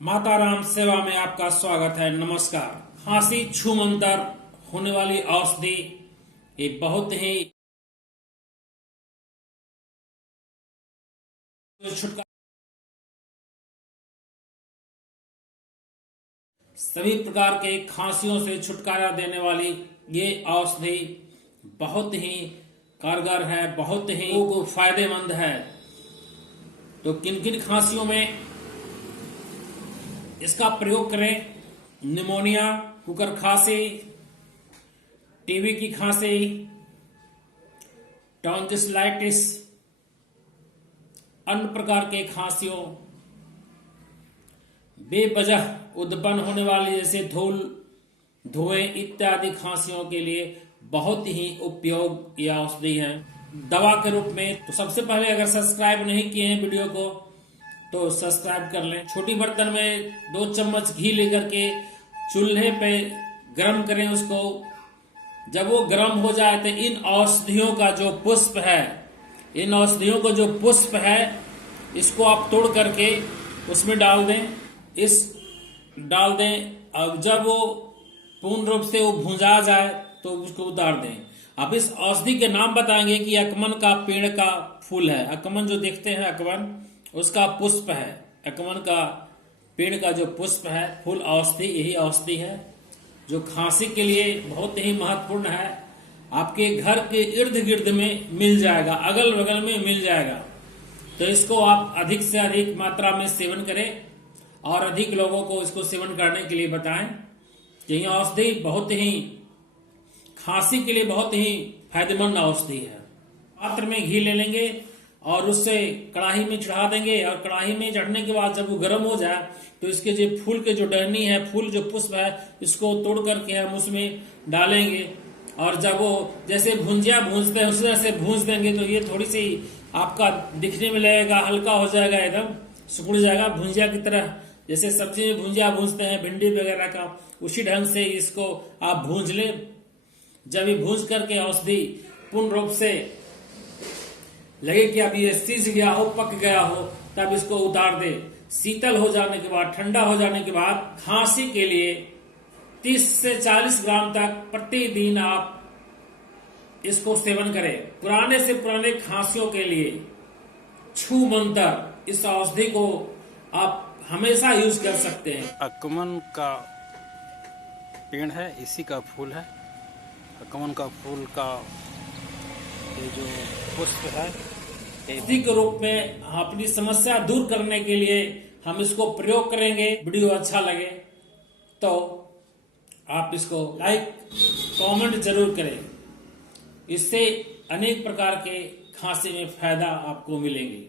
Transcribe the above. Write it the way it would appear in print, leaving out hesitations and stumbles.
माता राम सेवा में आपका स्वागत है। नमस्कार। खांसी छूमंतर होने वाली औषधि ये बहुत ही छुटकारा सभी प्रकार के खांसियों से छुटकारा देने वाली ये औषधि बहुत ही कारगर है, बहुत ही फायदेमंद है। तो किन किन खांसियों में इसका प्रयोग करें? निमोनिया, कुकर खांसी, टीबी की खांसी, टॉन्सिलाइटिस, अन्य प्रकार के खांसियों, बेवजह उत्पन्न होने वाली जैसे धूल, धुएं इत्यादि खांसियों के लिए बहुत ही उपयोग यह औषधि है दवा के रूप में। तो सबसे पहले अगर सब्सक्राइब नहीं किए हैं वीडियो को तो सब्सक्राइब कर लें। छोटी बर्तन में 2 चम्मच घी लेकर के चूल्हे पे गर्म करें उसको। जब वो गर्म हो जाए तो इन औषधियों का जो पुष्प है, इन औषधियों का जो पुष्प है इसको आप तोड़ करके उसमें डाल दें। डाल दें। अब जब वो पूर्ण रूप से वो भुंजा जाए तो उसको उतार दें। अब इस औषधि के नाम बताएंगे कि अकमन का पेड़ का फूल है। अकमन जो देखते हैं, अकमन उसका पुष्प है। अकमन का पेड़ का जो पुष्प है, फूल, औषधि, यही औषधि है जो खांसी के लिए बहुत ही महत्वपूर्ण है। आपके घर के इर्द गिर्द में मिल जाएगा, अगल बगल में मिल जाएगा। तो इसको आप अधिक से अधिक मात्रा में सेवन करें और अधिक लोगों को इसको सेवन करने के लिए बताएं। यही औषधि बहुत ही खांसी के लिए बहुत ही फायदेमंद औषधि है। पात्र में घी ले लेंगे और उससे कढ़ाई में चढ़ा देंगे और कढ़ाई में चढ़ने के बाद जब वो गर्म हो जाए तो इसके जो फूल के जो टहनी है, फूल जो पुष्प है, इसको तोड़ करके हम उसमें डालेंगे। और जब वो जैसे भुंजिया भूंजते हैं उसी तरह से भूंज देंगे तो ये थोड़ी सी आपका दिखने में लगेगा, हल्का हो जाएगा, एकदम सिकुड़ जाएगा भुंजिया की तरह। जैसे सब्जी में भुंजिया भूंजते हैं भिंडी वगैरह का, उसी ढंग से इसको आप भूंज लें। जब ये भूंज करके औषधि पूर्ण रूप से लगे कि अब ये सीज गया हो, पक गया हो, तब इसको उतार दे। शीतल हो जाने के बाद, ठंडा हो जाने के बाद खांसी के लिए 30 से 40 ग्राम तक प्रतिदिन आप इसको सेवन करें। पुराने से पुराने खांसियों के लिए छूमंतर इस औषधि को आप हमेशा यूज कर सकते हैं। अकमन का पेड़ है, इसी का फूल है। अकमन का फूल का ये जो पुष्प है, औषधि के रूप में अपनी समस्या दूर करने के लिए हम इसको प्रयोग करेंगे। वीडियो अच्छा लगे तो आप इसको लाइक, कमेंट जरूर करें। इससे अनेक प्रकार के खांसी में फायदा आपको मिलेंगे।